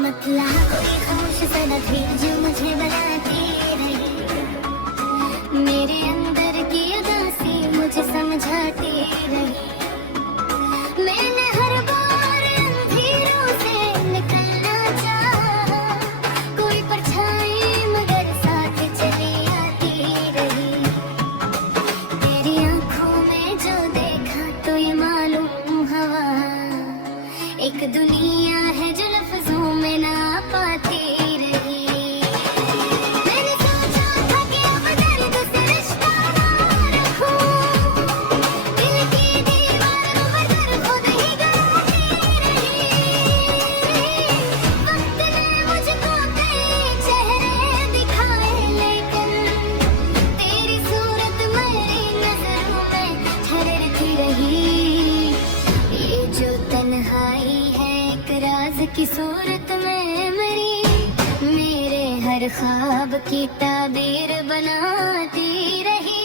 मतलब कोई खामोश सदा थी जो मुझे बनाती रही, मेरे अंदर की उदासी मुझे समझाती रही। मैंने हर बार अंधेरों से निकलना चाहा, कोई परछाई मगर साथ चली आती रही। तेरी आंखों में जो देखा तो ये मालूम हुआ, एक दुनिया है जो लफ्जों में ना पाती रही। मैंने सोचा था कि अब दर्द से रिश्ता ना रखूं, दिल की दीवारों पर दर खुद ही गड़ाती रही। वक्त ने मुझको कई चेहरे दिखाए, लेकिन तेरी सूरत मेरी नजरों में ठहरती रही। ये जो तन्हाई है एक राज की सूरत में मेरे हर ख्वाब की ताबीर बनाती रही।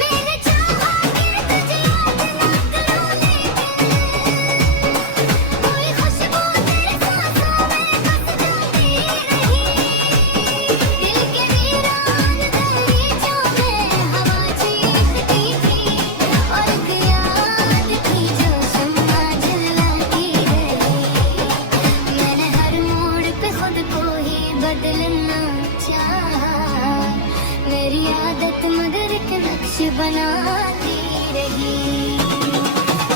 मैंने चाहा कि तुझे याद ना करूं, लेकिन कोई खुशबू तेरे सांसों में बस जाती रही। दिल के वीरान दहलीजों में हवा चीखती थी, और एक याद थी जो शम्मा जलाती रही। मैंने हर मोड़ पे खुद को ही बदलना चाहा, मेरी आदत मगर एक नक्श बनाती रही।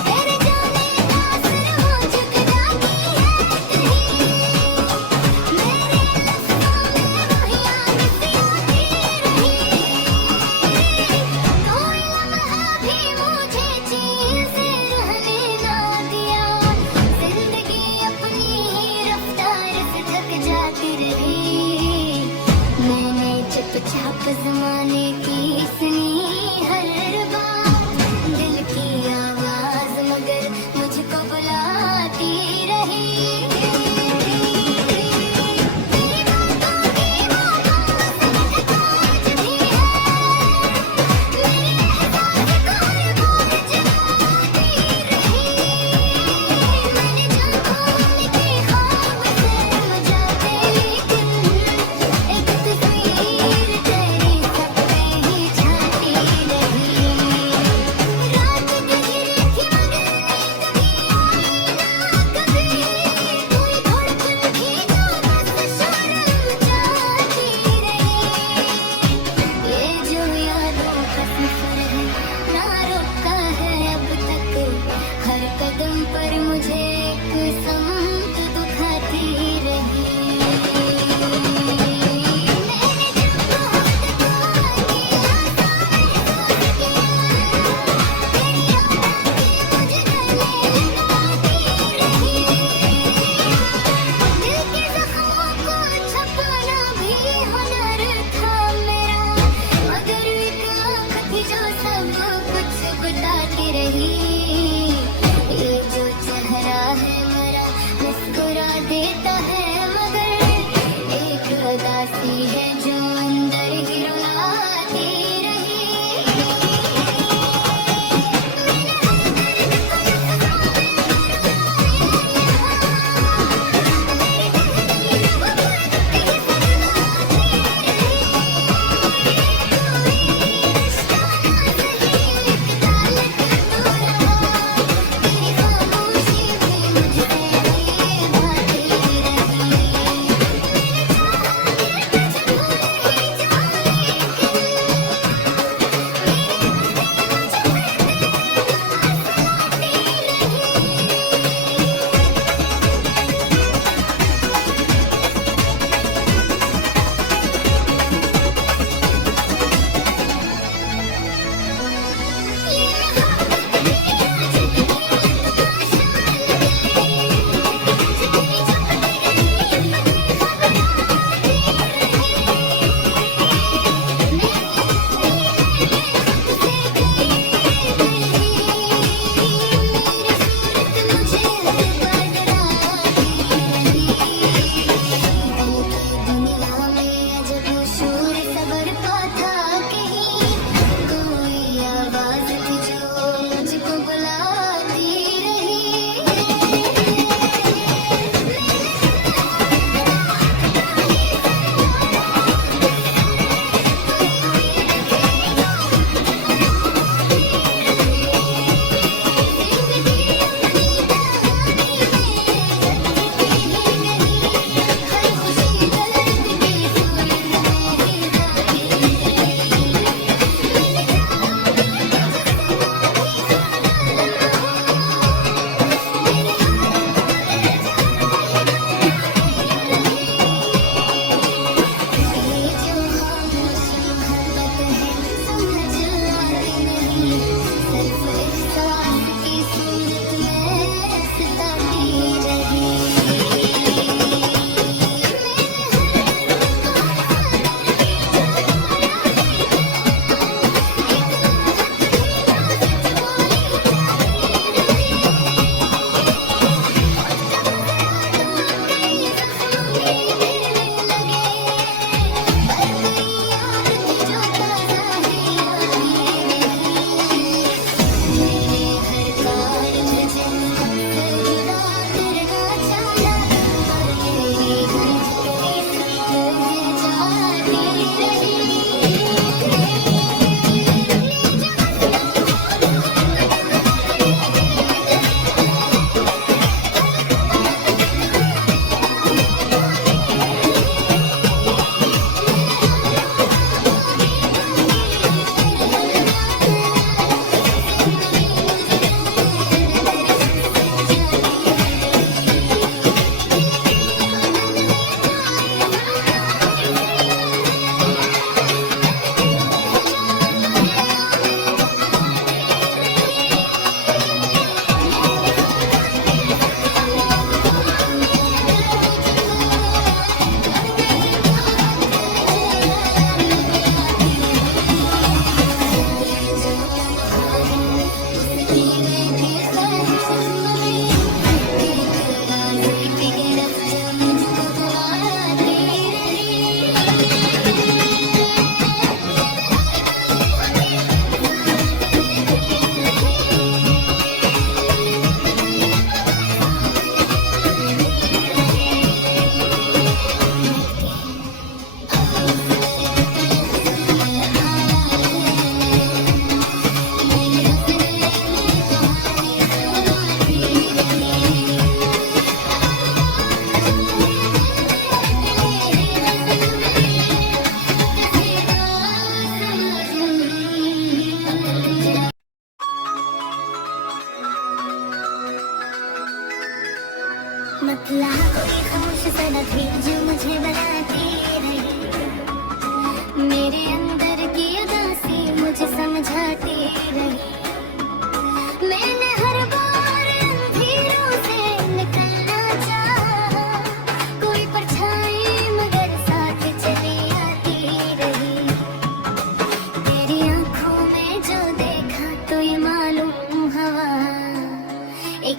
तेरे जाने का असर हो झुक जाती है कहीं, मेरे लफ्ज़ों में वही आग सी आती रही। कोई लम्हा भी मुझे चैन से रहने ना दिया, जिंदगी अपनी ही रफ्तार से थक जाती रही। मैंने चुपचाप ज़माने की सुनी हर बात, दिल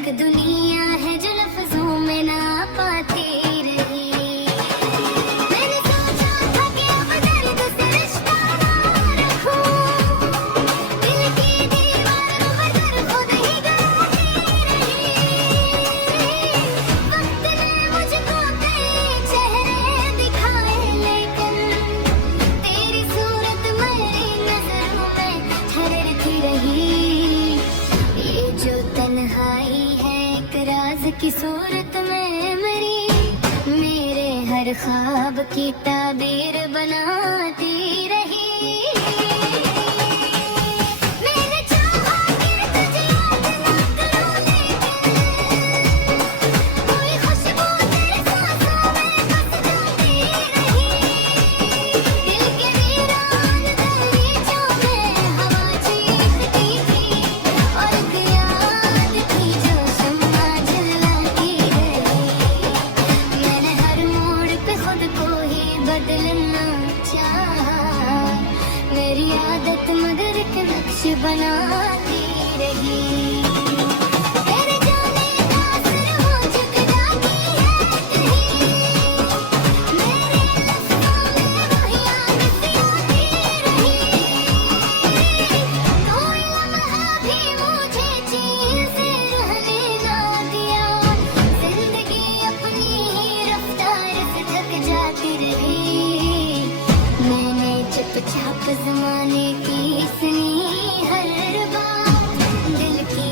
एक दुनिया है जो लफ्जों में ना पाती रही। मैंने सोचा था कि अब दर्द से रिश्ता ना रखूं, दिल की दीवारों पर दर खुद ही गाती रही। वक्त ने मुझको कई चेहरे दिखाए, लेकिन तेरी सूरत मेरी नजरों में ठहरती रही। ये जो तन्हाई है एक राज की सूरत में मेरे हर ख्वाब की ताबीर बनाती रही। मैंने चाहा कि तुझे याद ना करूं, लेकिन कोई खुशबू तेरे सांसों में बस जाती रही। दिल के वीरान दहलीजों में हवा चीखती थी, और एक याद थी जो शम्मा जलाती रही। मैंने हर मोड़ पे खुद को ही बदलना चाहा, मेरी आदत मगर के नक्श बनाती रही। तेरे जाने का असर हो झुक जाती है कहीं, मेरे लफ्ज़ों में वही याद सी आती रही। कोई लम्हा भी मुझे चैन से रहने ना दिया, जिंदगी अपनी ही रफ्तार से थक जाती रही। मैंने चुपचाप ज़माने की सुनी हर बात, दिल की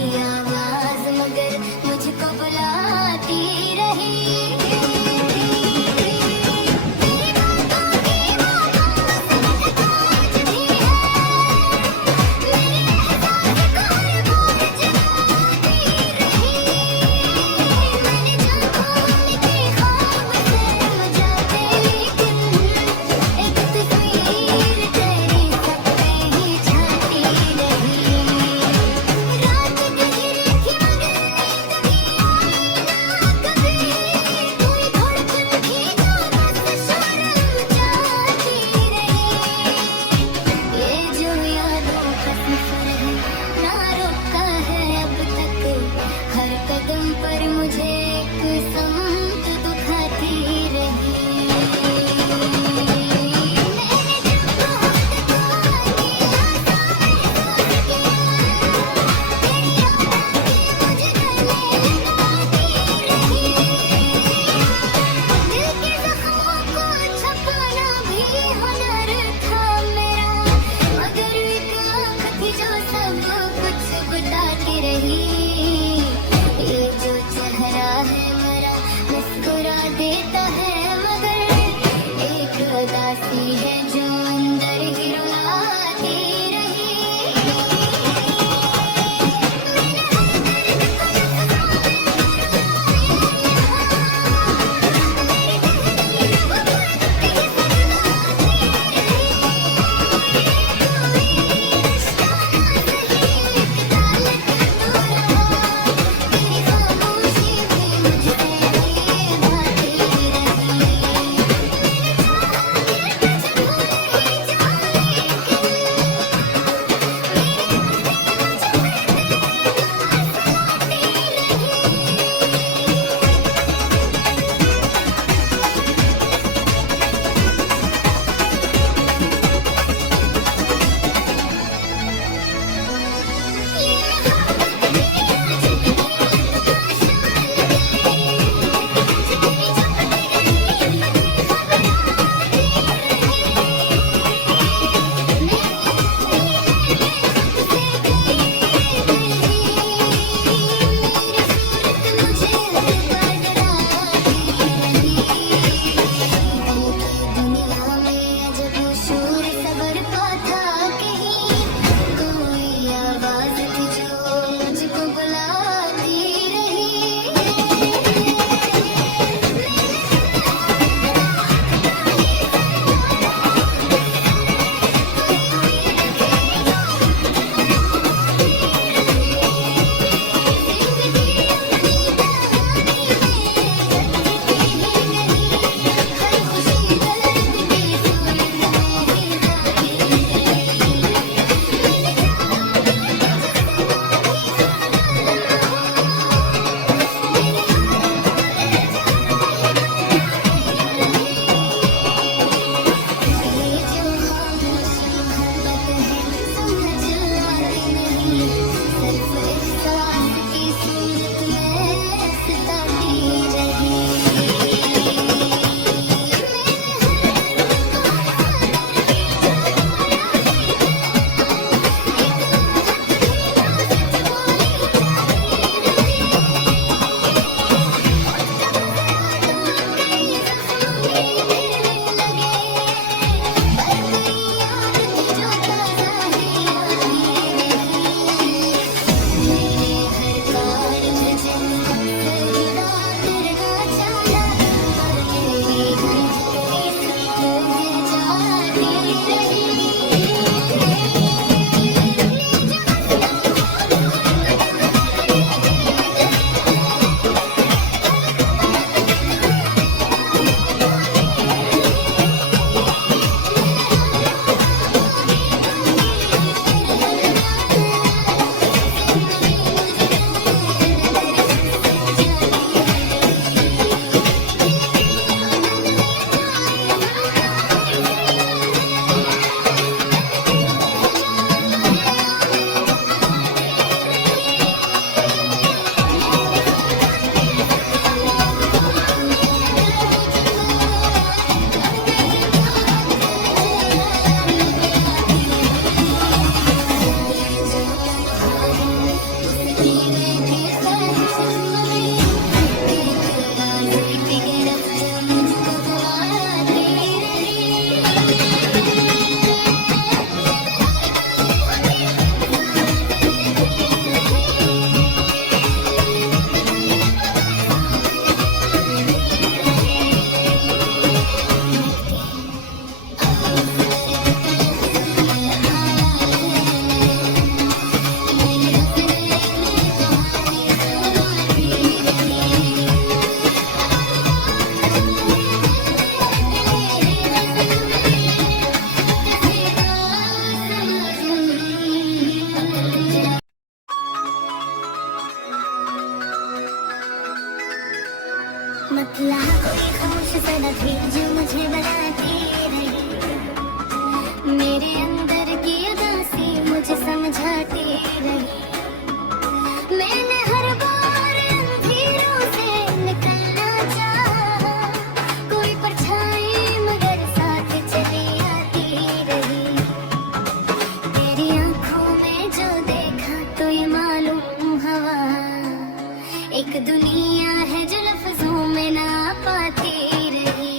एक दुनिया है जो लफ्जों में ना पाती रही।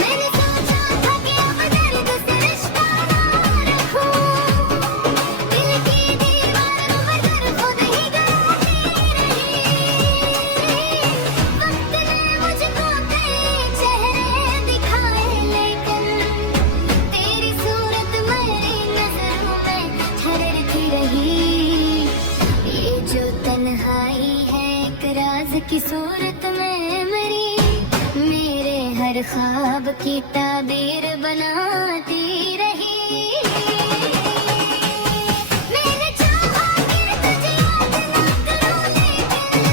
मैंने सोचा था कि अब दर्द से रिश्ता ना रखूं, दिल की दीवारों पर दर खुद ही गाती रही। वक्त ने मुझको कई चेहरे दिखाए, लेकिन तेरी सूरत मेरी नजरों में ठहरती रही। ये जो तन्हाई है एक राज की सूरत में मेरे हर ख्वाब की ताबीर बनाती रही। मैंने चाहा कि तुझे याद ना करूं, लेकिन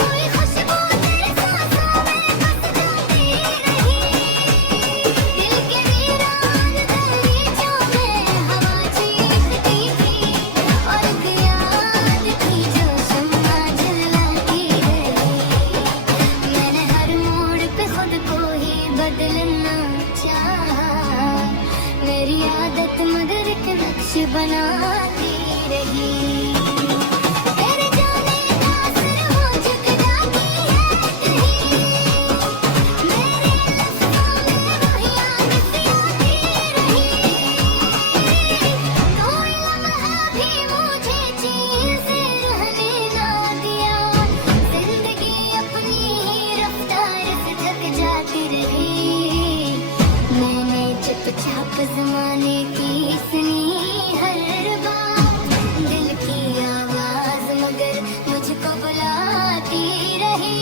कोई खुशबू तेरे सांसों में बस जाती रही। दिल के वीरान दहलीजों में हवा चीखती थी, और एक याद थी जो शम्मा जलाती रही। मैंने हर मोड़ पे खुद को ही बदलना चाहा, मेरी आदत मगर एक नक्श बनाती रही। तेरे जाने का असर हो झुक जाती है कहीं, मेरे लफ्ज़ों में वही आदत आती रही। कोई लम्हा भी मुझे चैन से रहने ना दिया, जिंदगी अपनी ही रफ्तार से थक जाती रही। मैंने चुपचाप ज़माने की सुनी हर बात, दिल की आवाज़ मगर मुझको बुलाती रही।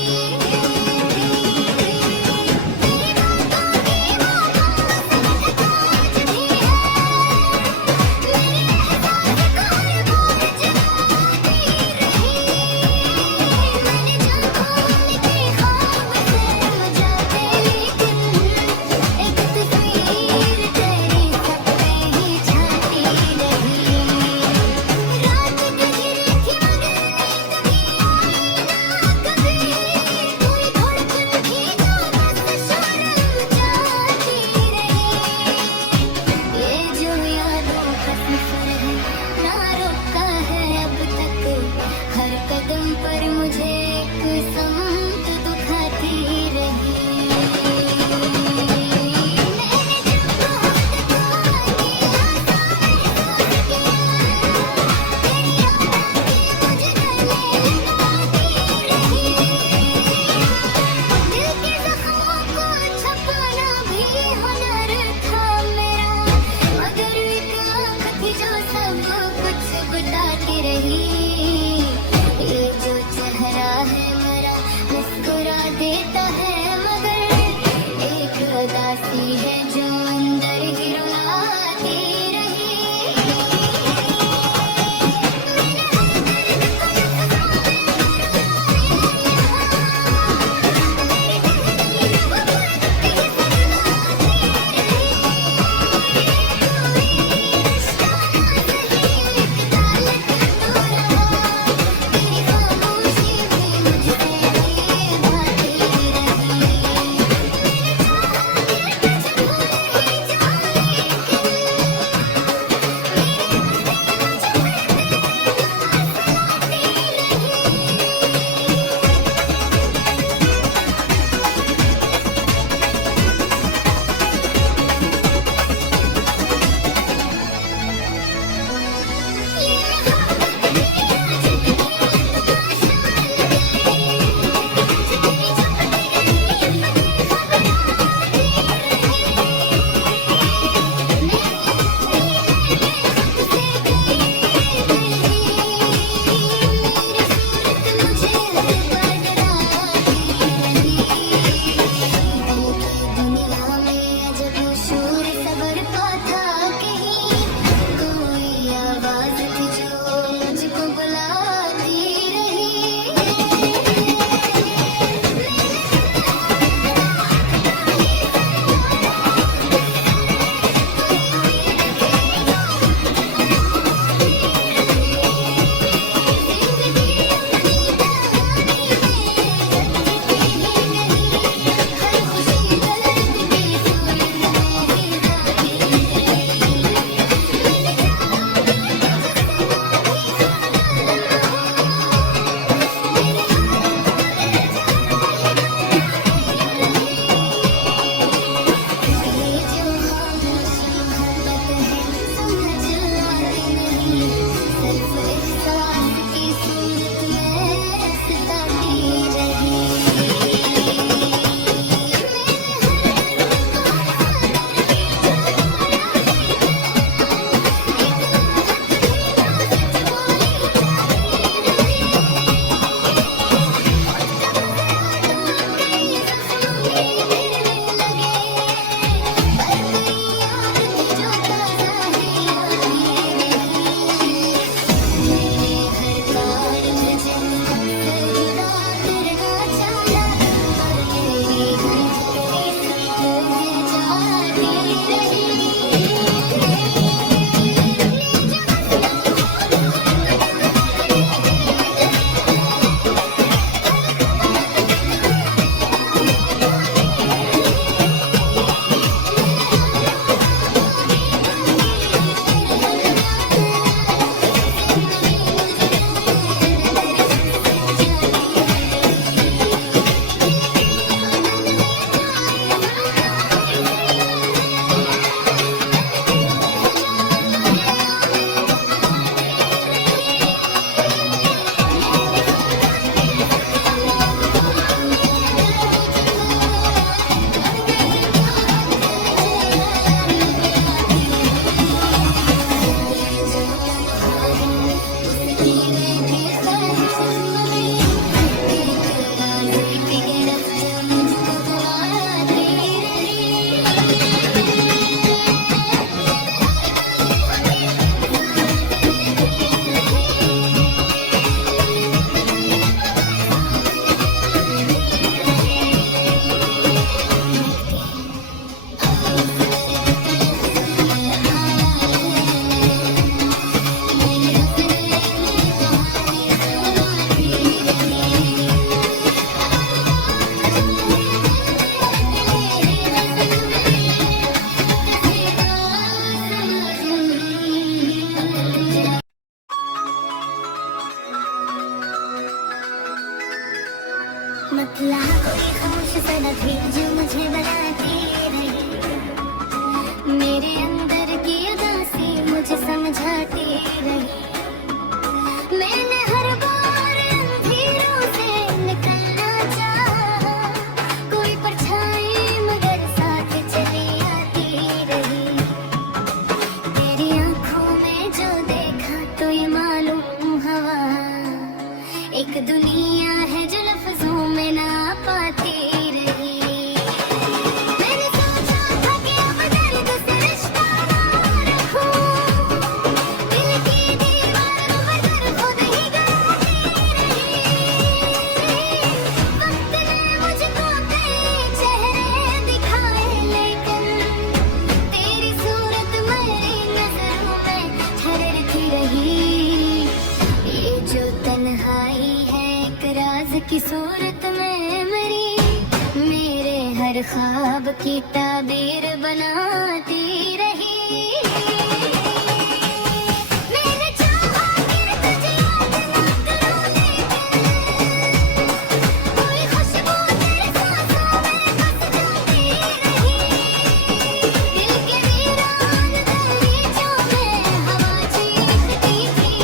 तेरी बातों की बातों से आज भी है, मेरे एहसास को हर बार जगाती रही। मैंने जो खोल के ख्वाब से जाते, लेकिन एक तस्वीर तेरी सब पे ही एक दुनिया है जो लफ्जों में ना पाती रही। मैंने सोचा था कि अब दर्द से रिश्ता ना रखूं, दिल की दीवारों पर दर खुद ही गाती रही। वक्त ने मुझको कई चेहरे दिखाए, लेकिन तेरी सूरत मेरी नजरों में ठहरती रही। ये जो तन्हाई है एक राज की सूरत में मेरे हर ख्वाब की ताबीर बनाती रही। मैंने चाहा कि तुझे याद ना करूं, लेकिन कोई खुशबू तेरे सांसों में बस जाती रही। दिल के वीरान दहलीजों में हवा चीखती थी,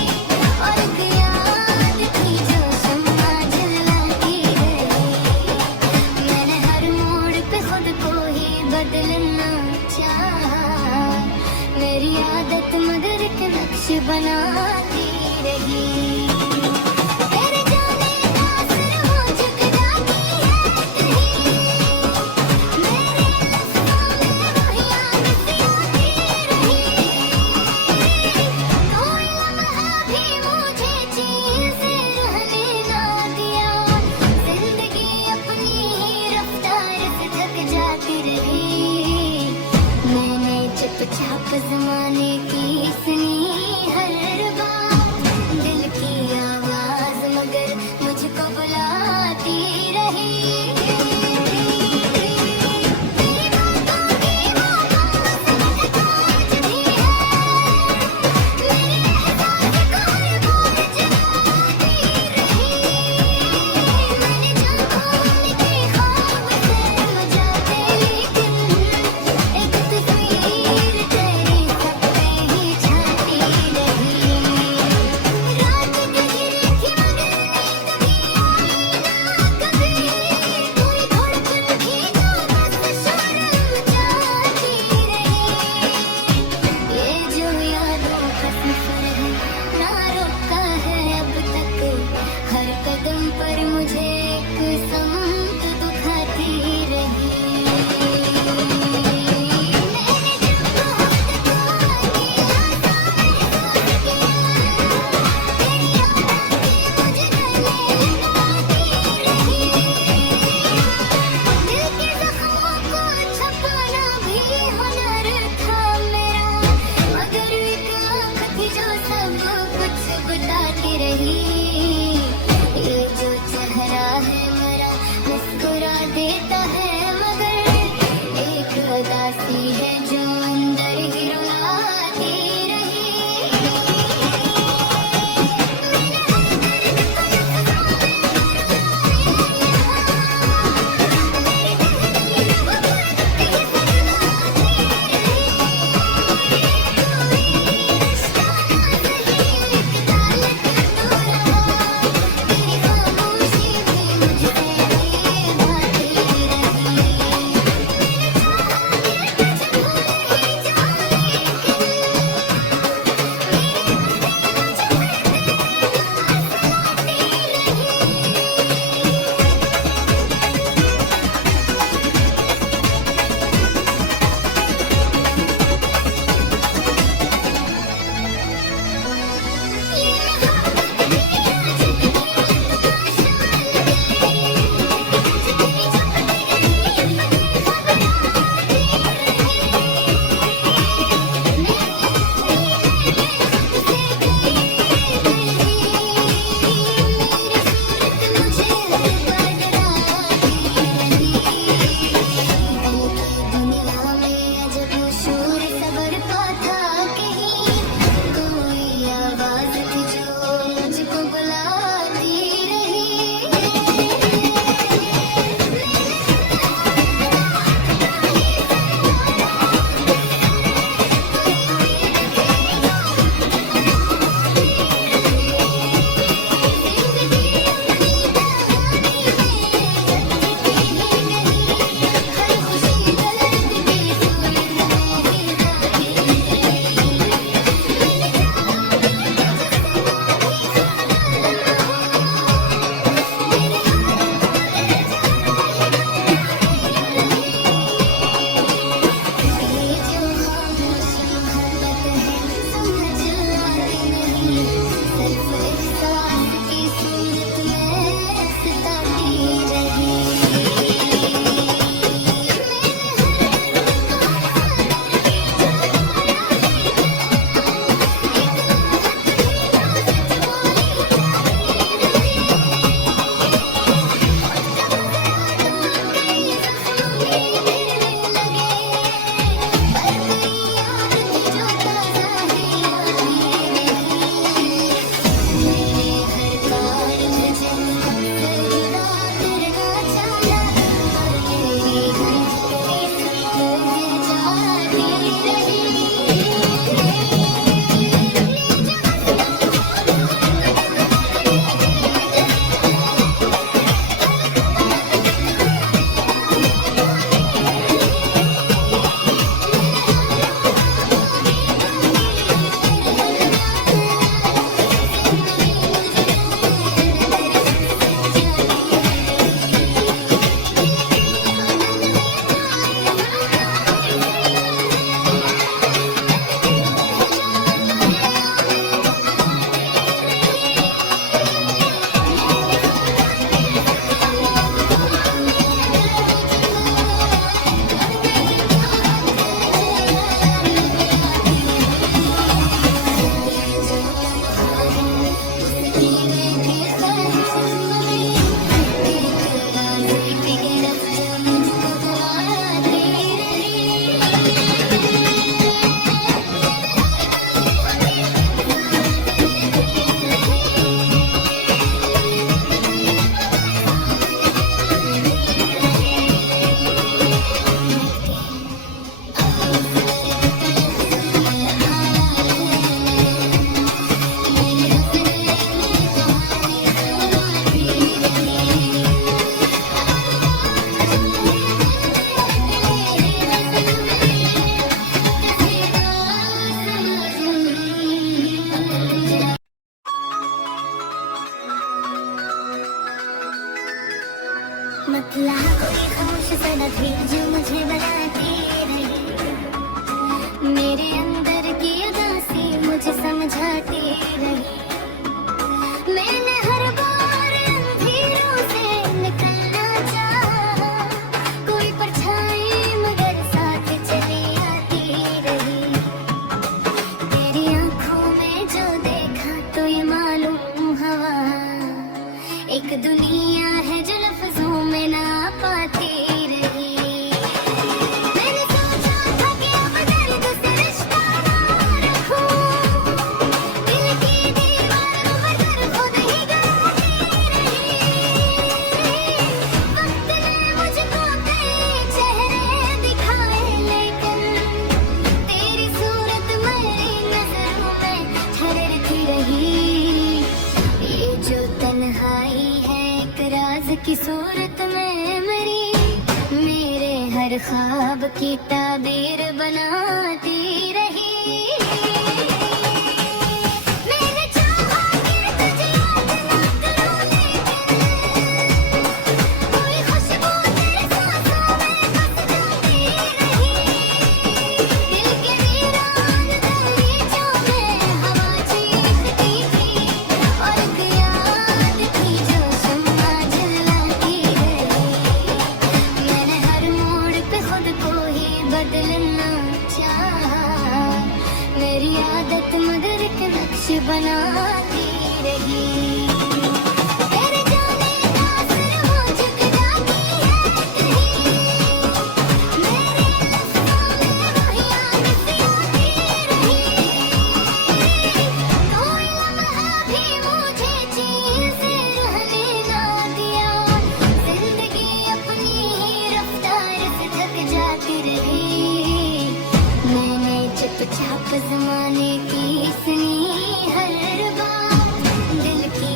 और एक याद थी जो शम्मा जलाती रही। मैंने हर मोड़ पे खुद को ही बदलना चाहा, मेरी आदत मगर एक नक्श बनाती रही। तेरे जाने का असर हो झुक जाती है कहीं, मेरे लफ्ज़ों में वही याद सी आती रही। कोई लम्हा भी मुझे चैन से रहने ना दिया, जिंदगी अपनी ही रफ्तार से थक जाती रही। मैंने चुपचाप ज़माने की सुनी हर बात, एक दुनिया है जो लफ्जों में ना पाती रही। मैंने सोचा था कि अब दर्द से रिश्ता ना रखूं, दिल की दीवारों पर सर खुद ही गिराती रही। वक्त ने मुझको कई चेहरे दिखाए, लेकिन तेरी सूरत मेरी नजरों में ठहरती रही। ये जो तन्हाई है एक राज की सूरत में मेरे हर ख्वाब की ताबीर बनाती रही। मैंने चाहा कि तुझे याद ना करूं, लेकिन कोई खुशबू तेरे सांसों में बस जाती रही। दिल के वीरान दहलीजों में हवा चीखती थी, और एक याद थी जो शम्मा जलाती रही। मैंने हर मोड़ पे खुद को ही बदलना चाहा, मेरी आदत मगर एक नक्श बनाती रही। तेरे जाने का असर हो झुक जाती है कहीं, मेरे लफ्ज़ों में वही आग सी आती रही। कोई लम्हा भी मुझे चैन से रहने ना दिया, जिंदगी अपनी ही रफ्तार से थक जाती रही। मैंने चुपचाप ज़माने की सुनी हर बात, दिल की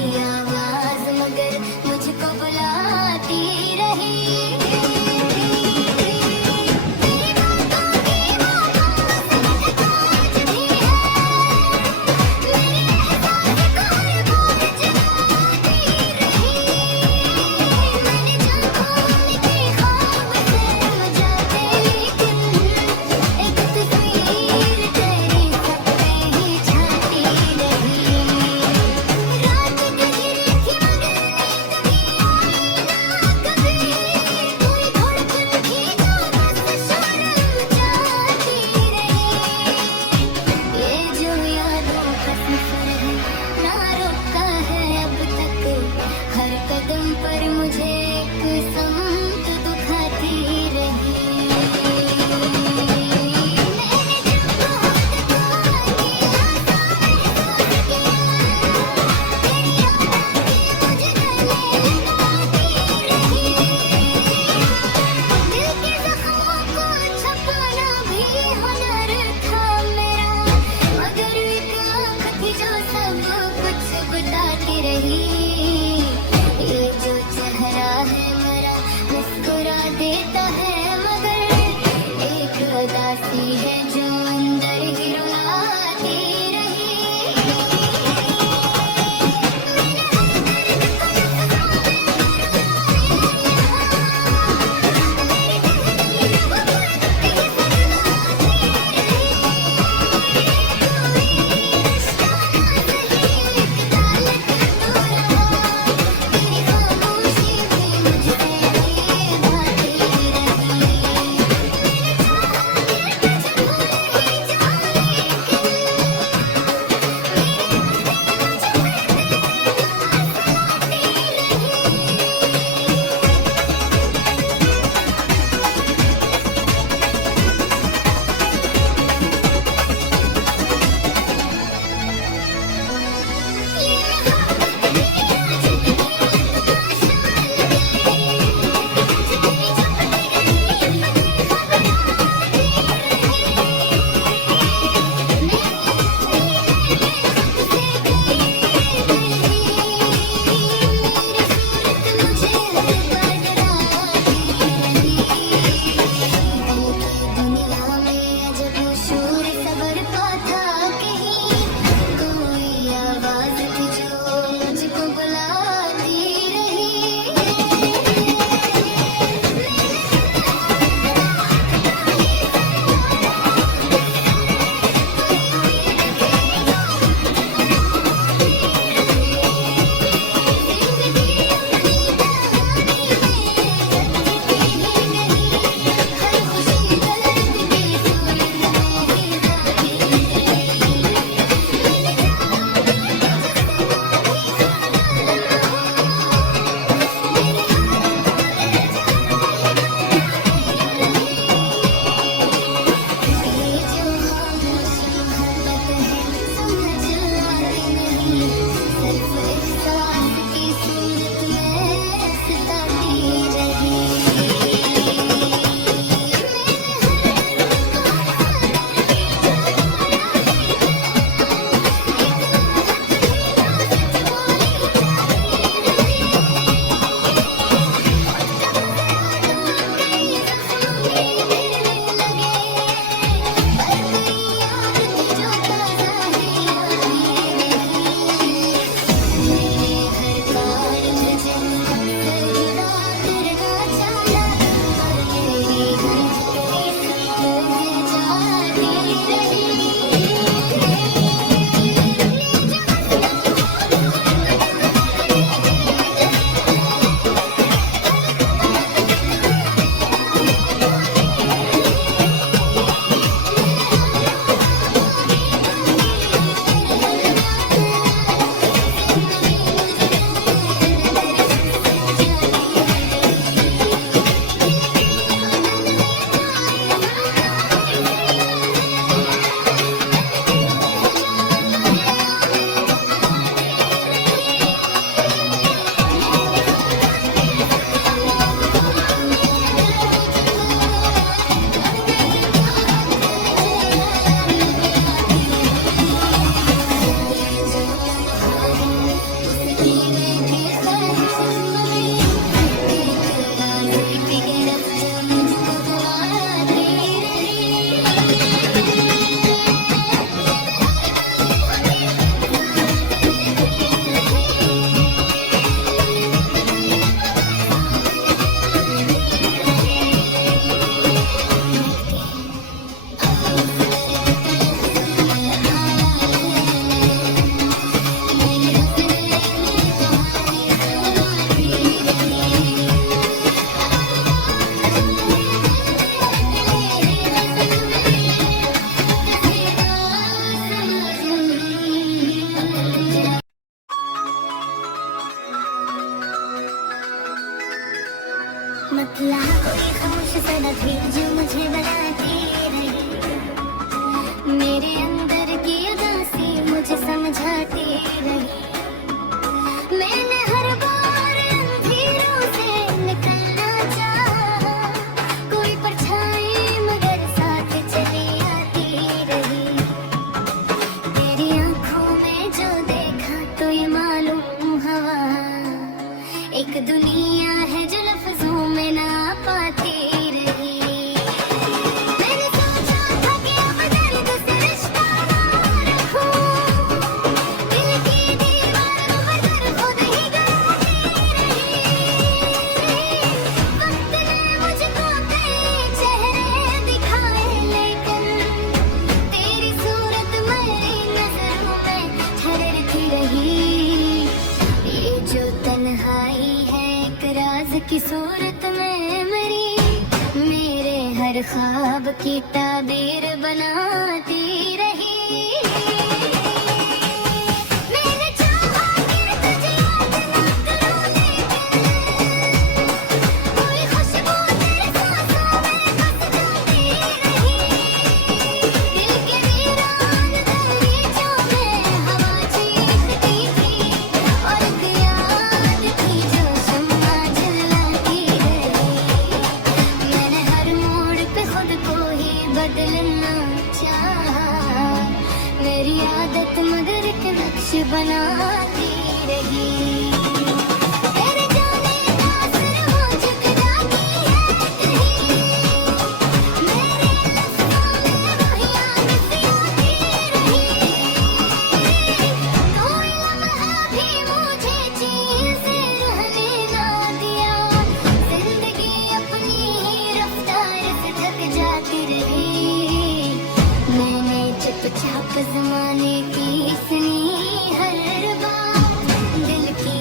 एक दुनिया है जो लफ्जों में ना पाती रही। मैंने सोचा था कि अब दर्द से रिश्ता ना रखूं, दिल की दीवारों पर दर खुद ही गाती रही। वक्त ने मुझको कई चेहरे दिखाए, लेकिन तेरी सूरत मेरी नजरों में ठहरती रही। ये जो तन्हाई है एक राज की सूरत में मेरी, मेरे हर ख्वाब की ताबीर बनाती रही। मैंने चाहा कि तुझे याद ना करूं, लेकिन कोई खुशबू तेरे सांसों में बस जाती रही। दिल के वीरान दहलीजों में हवा चीखती थी, और एक याद थी जो शम्मा जलाती रही। मैंने हर मोड़ पे खुद को ही बदलना चाहा, मेरी आदत मगर एक नक्श बनाती रही। तेरे जाने का असर हो झुक जाती है कहीं, मेरे लफ्ज़ों में वही आग सी होती रही। कोई लम्हा भी मुझे चैन से रहने ना दिया, जिंदगी अपनी ही रफ्तार से थक जाती रही। मैंने चुपचाप ज़माने की सुनी हर बात, दिल की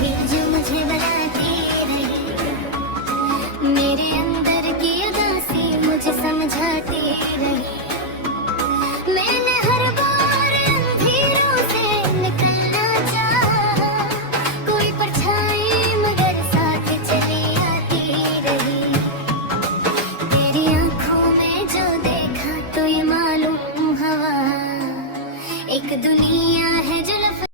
भींज